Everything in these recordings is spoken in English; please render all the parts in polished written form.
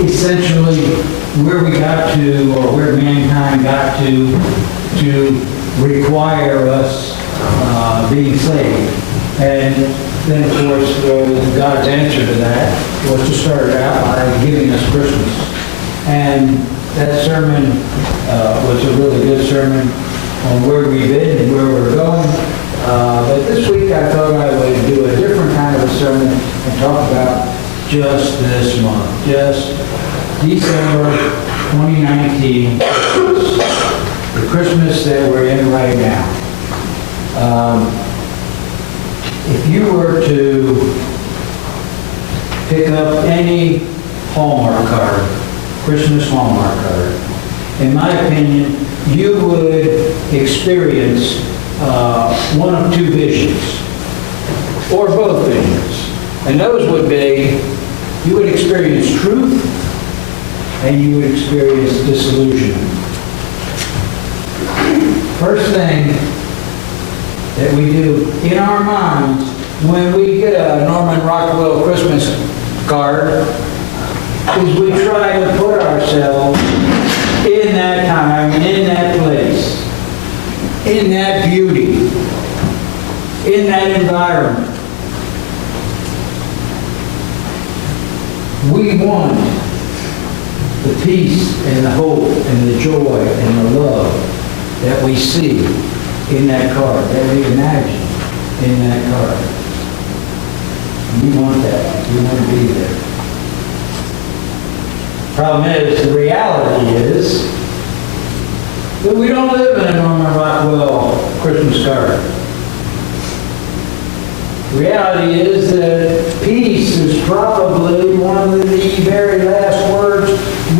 essentially where we got to, or where mankind got to require us being saved. And then, of course, God's answer to that was to start it out by giving us Christmas. And that sermon was a really good sermon on where we've been and where we're going. But this week I thought I would do a different kind of a sermon and talk about just this month, just December 2019, the Christmas that we're in right now. If you were to pick up any Hallmark card, Christmas Hallmark card, in my opinion, you would experience one of two visions, or both visions. And those would be, you would experience truth, and you would experience disillusionment. First thing that we do in our minds when we get a Norman Rockwell Christmas card is we try to put ourselves in that time, in that place, in that beauty, in that environment. We want the peace and the hope and the joy and the love that we see in that card, that we imagine in that card. We want that. We want to be there. Problem is, the reality is that we don't live in a Norman Rockwell Christmas card. The reality is that peace is probably one of the very last words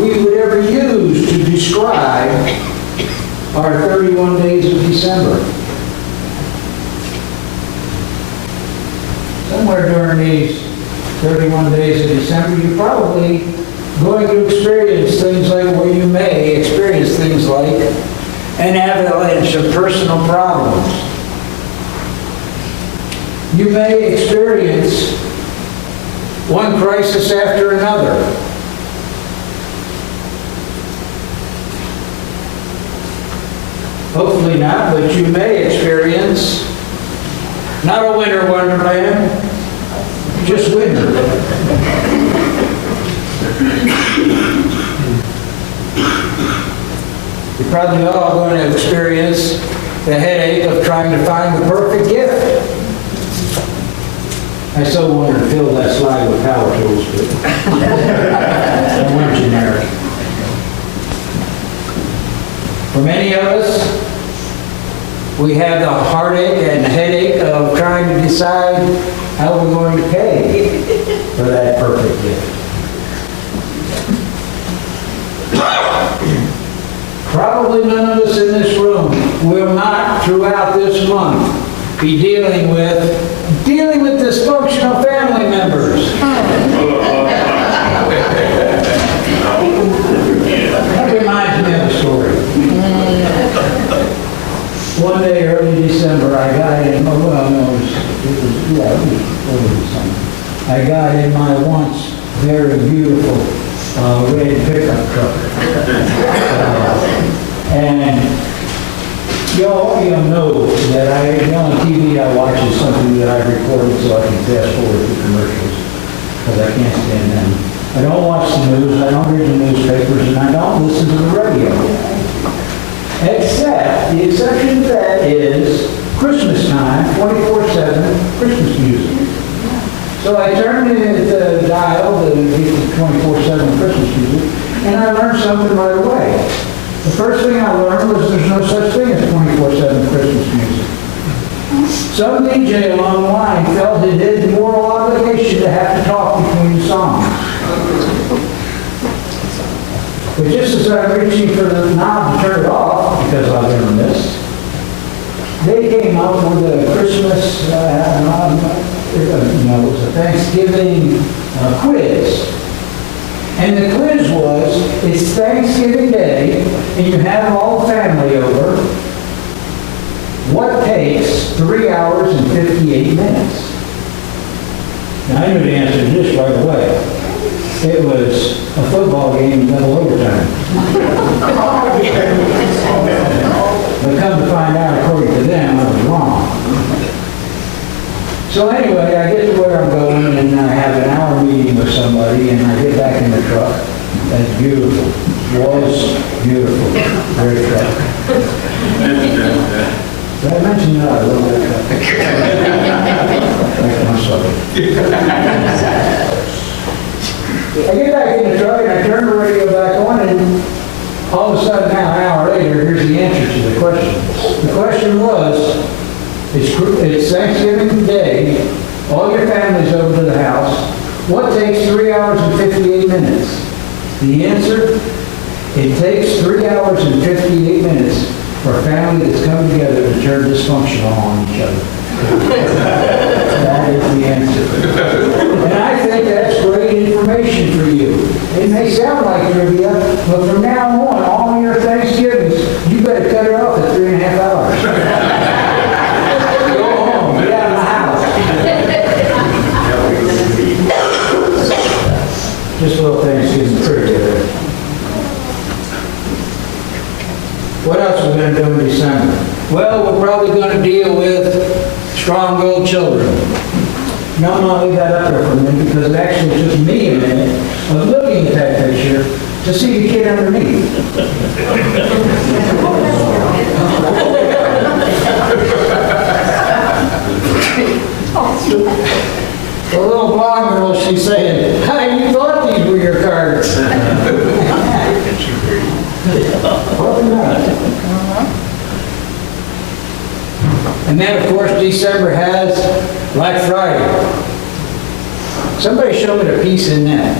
we would ever use to describe our 31 days of December. Somewhere during these 31 days of December, you're probably going to experience things like, well, you may experience things like an avalanche of personal problems. You may experience one crisis after another. Hopefully not, but you may experience not a winter wonderland, just winter. You're probably all going to experience the headache of trying to find the perfect gift. I so wanted to fill that slide with power tools, but I went generic. For many of us, we have the heartache and headache of trying to decide how we're going to pay for that perfect gift. Probably none of us in this room will not, throughout this month, be dealing with dysfunctional family members. That reminds me of a story. One day, early December, I got in, early December. I got in my once very beautiful red pickup truck. And y'all know that on TV I watch is something that I recorded so I can fast forward the commercials, because I can't stand them. I don't watch the news, I don't read the newspapers, and I don't listen to the radio. Except, the exception to that is Christmas time, 24/7 Christmas music. So I turned the dial to get the 24/7 Christmas music, and I learned something right away. The first thing I learned was there's no such thing as 24/7 Christmas music. Some DJ along the line felt it had moral obligation to have to talk between songs. But just as I'm reaching for the knob to turn it off, because I've learned this, they came up with a Christmas, it was a Thanksgiving quiz. And the quiz was, it's Thanksgiving Day, and you have all the family over. What takes 3 hours and 58 minutes? Now, I knew the answer to this right away. it was a football game double overtime. But come to find out, according to them, I was wrong. So anyway, I get to where I'm going, and I have an hour meeting with somebody, and I get back in the truck. That's beautiful. Was beautiful. Great truck. Did I mention that? I love that truck. I'm sorry. I get back in the truck, and I turn the radio back on, and all of a sudden, now, an hour later, here's the answer to the question. The question was, it's Thanksgiving Day, all your family's over to the house. What takes 3 hours and 58 minutes? The answer, it takes 3 hours and 58 minutes for a family that's come together to turn dysfunctional on each other. That is the answer. And I think that's great information for you. It may sound like trivia, but from now on, all your Thanksgivings, you better cut it off at 3.5 hours. Go home, get out of the house. Just a little Thanksgiving trivia there. What else are we going to do in December? Well, we're probably going to deal with strong-willed children. No, leave that up there for a minute because it actually took me a minute of looking at that picture to see the kid underneath. The little blonde girl, she's saying, "Hi, you thought these were your cards." Probably not. And then, of course, December has Black Friday. Somebody show me the piece in that.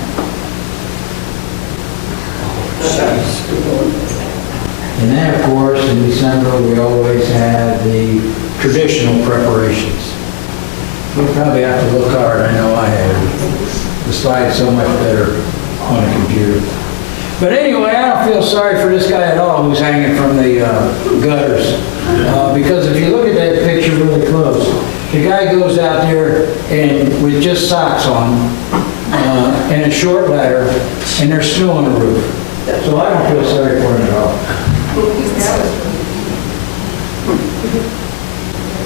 And then, of course, in December, we always have the traditional preparations. You'll probably have to look hard, I know I have. The slide's so much better on a computer. But anyway, I don't feel sorry for this guy at all who's hanging from the gutters. Because if you look at that picture really close, the guy goes out there and with just socks on and a short ladder, and there's snow on the roof. So I don't feel sorry for him at all.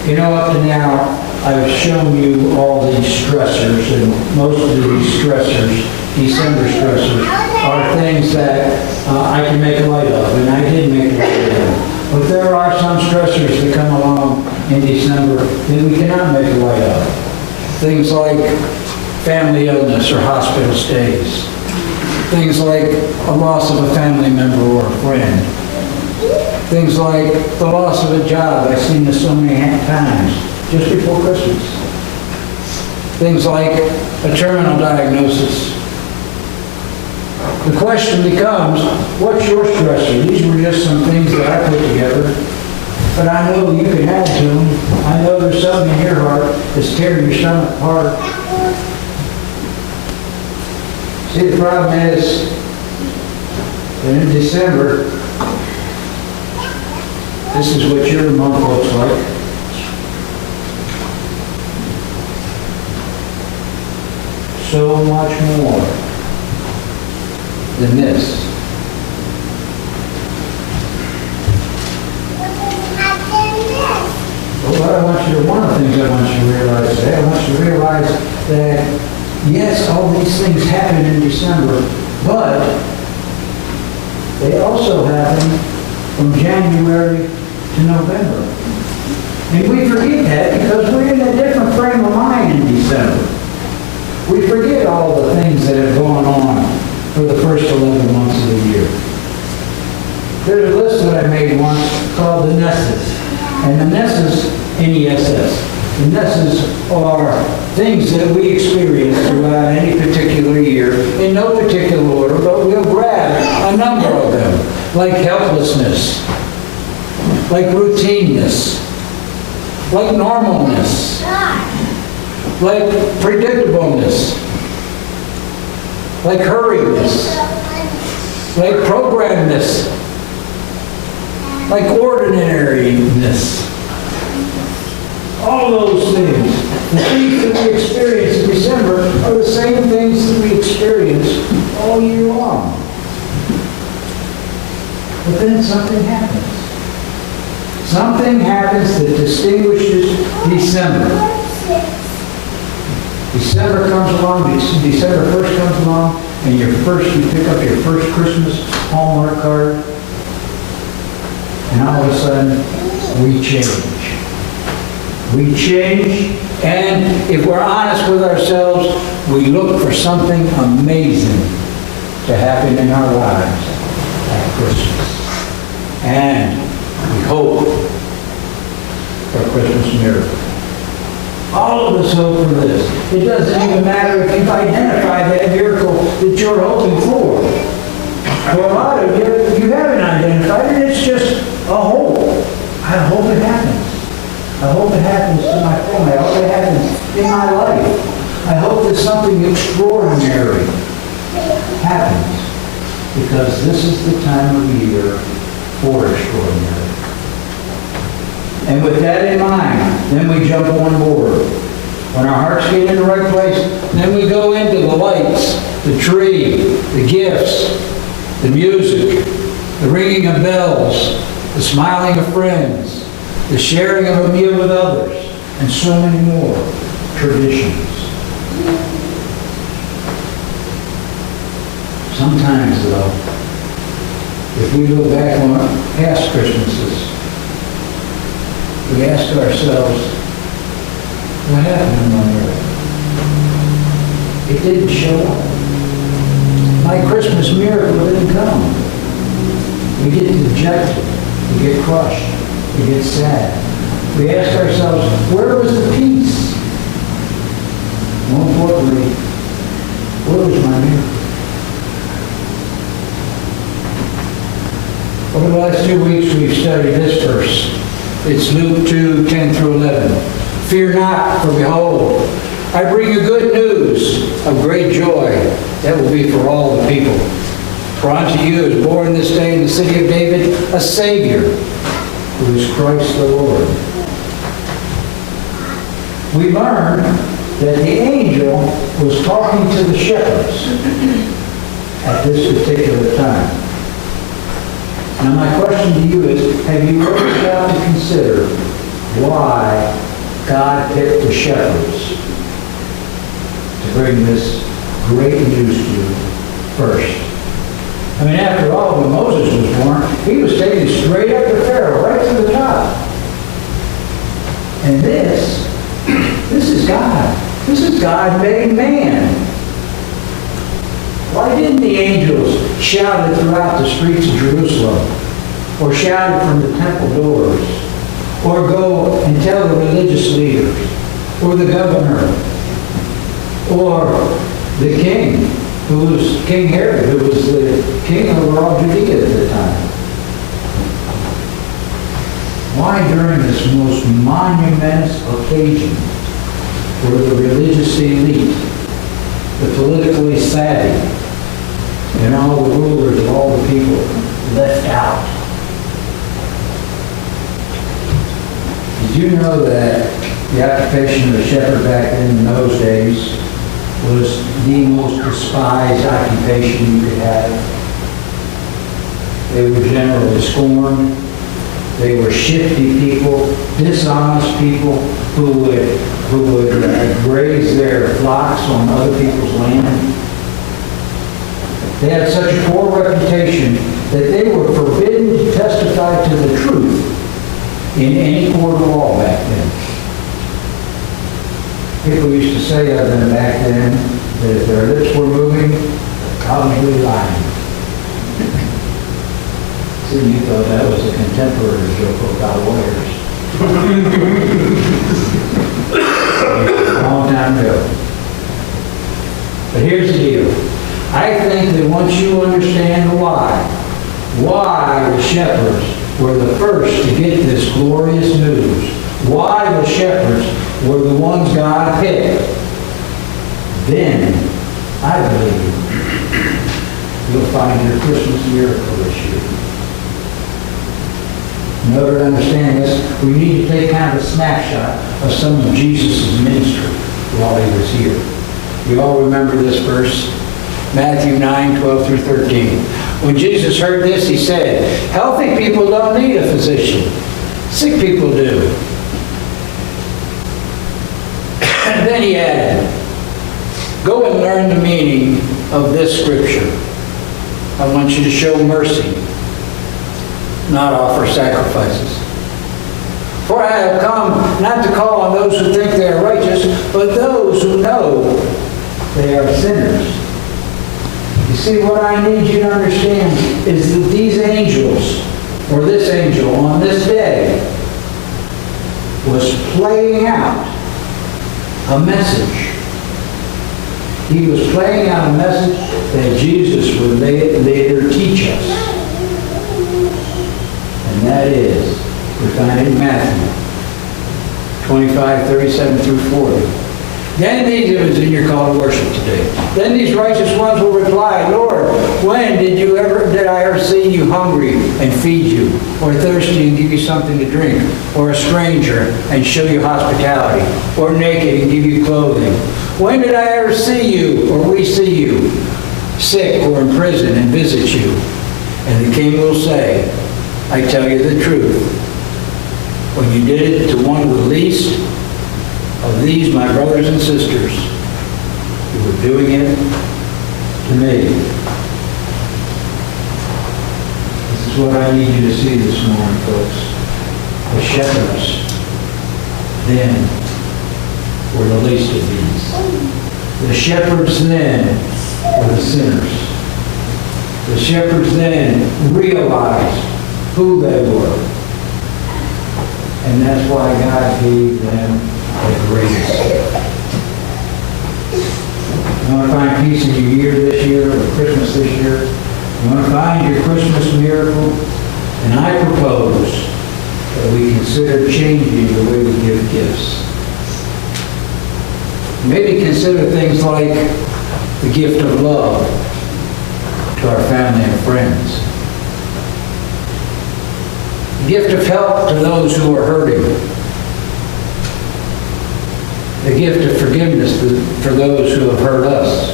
You know, up to now, I've shown you all these stressors, and most of these stressors, December stressors, are things that I can make light of, and I did make light of them. But there are some stressors that come along in December that we cannot make light of. Things like family illness or hospital stays. Things like a loss of a family member or a friend. Things like the loss of a job. I've seen this so many times, just before Christmas. Things like a terminal diagnosis. The question becomes, what's your stressor? These were just some things that I put together, but I know you can add to them. I know there's something in your heart that's tearing your stomach apart. See, the problem is that in December, this is what your month looks like. So much more than this. But what I want you to, one of the things I want you to realize today, I want you to realize that yes, all these things happen in December, but they also happen from January to November. And we forget that because we're in a different frame of mind in December. We forget all the things that have gone on for the first 11 months of the year. There's a list that I made once called the Nesses. And the Nesses, N-E-S-S, the Nesses are things that we experience throughout any particular year, in no particular order, but we'll grab a number of them, like helplessness, like routineness, like normalness, like predictableness, like hurriedness, like programmedness, like ordinariness. All those things. The things that we experience in December are the same things that we experience then something happens. Something happens that distinguishes December. December comes along, December 1st comes along, and you pick up your first Christmas Hallmark card, and all of a sudden, we change. We change, and if we're honest with ourselves, we look for something amazing to happen in our lives at Christmas. And we hope for a Christmas miracle. All of us hope for this. It doesn't even matter if you've identified that miracle that you're hoping for. For a lot of you haven't identified it. It's just a hope. I hope it happens. I hope it happens to my family. I hope it happens in my life. I hope that something extraordinary happens. Because this is the time of year for extraordinary. And with that in mind, then we jump on board. When our hearts get in the right place, then we go into the lights, the tree, the gifts, the music, the ringing of bells, the smiling of friends, the sharing of a meal with others, and so many more traditions. Sometimes, though, if we look back on past Christmases, we ask ourselves, what happened on earth? It didn't show up. My Christmas miracle didn't come. We get dejected. We get crushed. We get sad. We ask ourselves, where was the peace? More importantly, where was my miracle? Over the last 2 weeks, we've studied this verse. It's Luke 2:10 through 11. Fear not, for behold, I bring you good news of great joy that will be for all the people. For unto you is born this day in the city of David a Savior, who is Christ the Lord. We learned that the angel was talking to the shepherds at this particular time. Now my question to you is, have you ever stopped to consider why God picked the shepherds to bring this great news to you first? I mean, after all, when Moses was born, he was taken straight up to Pharaoh, right to the top. And this is God. This is God made man. Why didn't the angels shout it throughout the streets of Jerusalem, or shout it from the temple doors, or go and tell the religious leaders, or the governor, or the king, who was King Herod, who was the king over all Judea at the time? Why during this most monumentous occasion were the religious elite, the politically savvy, and all the rulers of all the people left out? Did you know that the occupation of a shepherd back in those days was the most despised occupation you could have? They were generally scorned. They were shifty people, dishonest people who would graze their flocks on other people's land. They had such a poor reputation that they were forbidden to testify to the truth in any court of law back then. People used to say of them back then that if their lips were moving, they're probably lying. See, you thought that was a contemporary joke about lawyers. A long time ago. But here's the deal. I think that once you understand why the shepherds were the first to get this glorious news, why the shepherds were the ones God picked, then I believe you'll find your Christmas miracle this year. In order to understand this, we need to take kind of a snapshot of some of Jesus' ministry while he was here. You all remember this verse, Matthew 9:12 through 13. When Jesus heard this, he said, healthy people don't need a physician. Sick people do. And then he added, go and learn the meaning of this scripture. I want you to show mercy, not offer sacrifices. For I have come not to call on those who think they are righteous, but those who know they are sinners. You see, what I need you to understand is that these angels, or this angel on this day, was playing out a message. He was playing out a message that Jesus would later teach us. And that is, we find it in Matthew 25:37 through 40. Then these, it was in your call to worship today. Then these righteous ones will reply, Lord, when did I ever see you hungry and feed you, or thirsty and give you something to drink, or a stranger and show you hospitality, or naked and give you clothing? When did I ever see you, or we see you, sick or in prison and visit you? And the king will say, I tell you the truth. When you did it to one of the least of these, my brothers and sisters, you were doing it to me. This is what I need you to see this morning, folks. The shepherds then were the least of these. The shepherds then were the sinners. The shepherds then realized who they were. And that's why God gave them the greatest gift. You want to find peace in your year this year, or Christmas this year? You want to find your Christmas miracle? And I propose that we consider changing the way we give gifts. Maybe consider things like the gift of love to our family and friends. The gift of help to those who are hurting. The gift of forgiveness for those who have hurt us.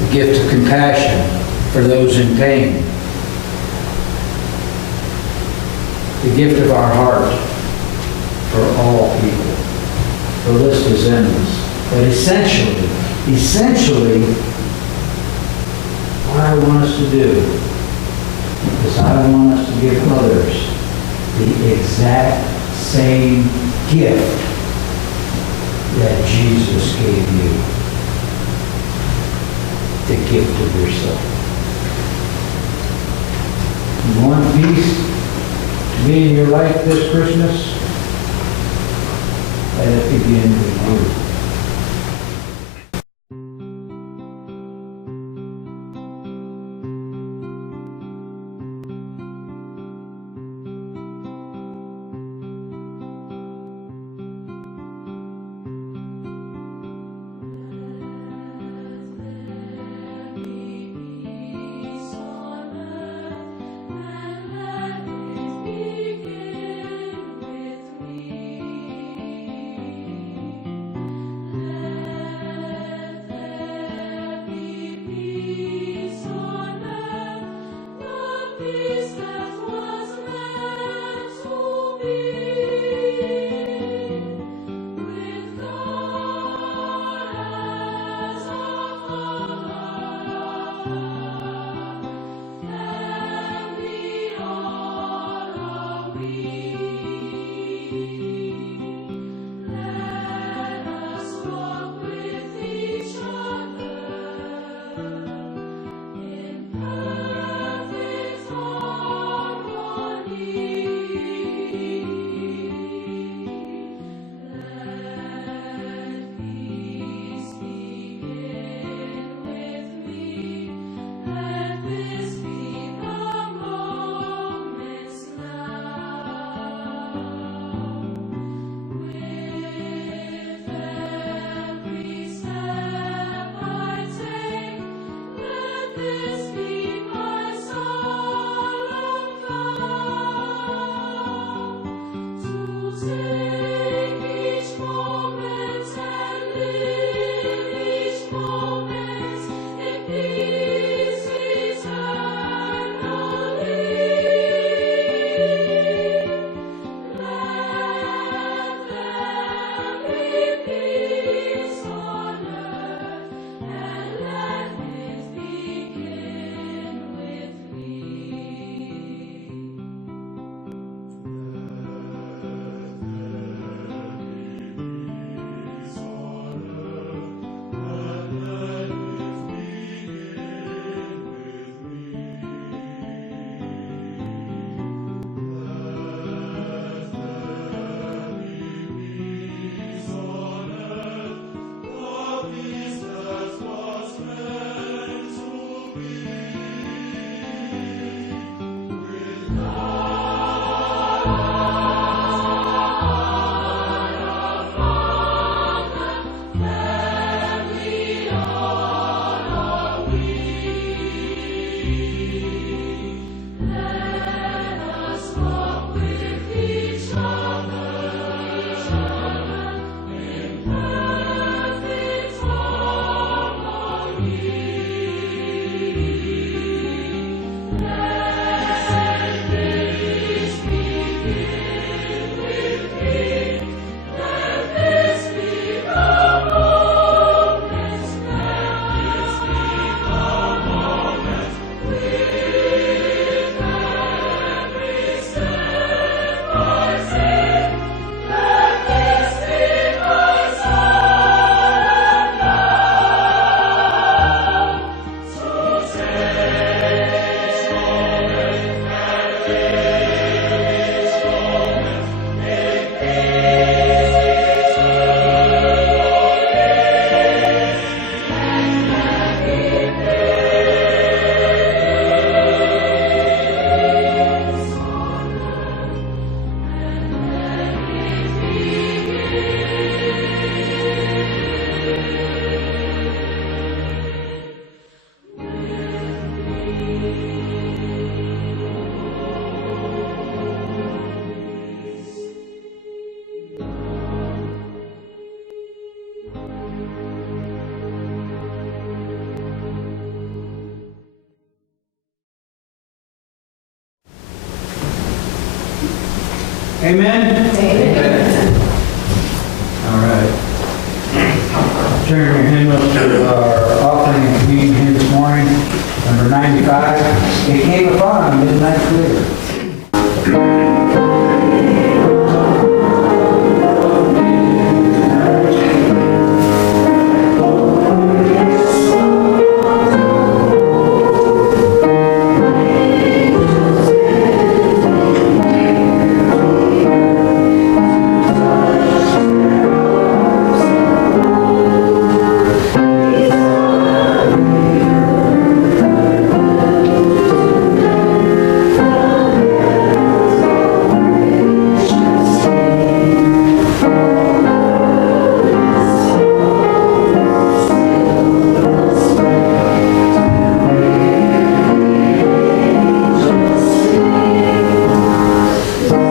The gift of compassion for those in pain. The gift of our heart for all people. The list is endless. But essentially, what I want us to do is I want us to give others the exact same gift that Jesus gave you. The gift of yourself. You want peace to be in your life this Christmas? Let it begin with you. Amen? Amen. All right. Turn your hymnals to our offering and communion here this morning, number 95. It came upon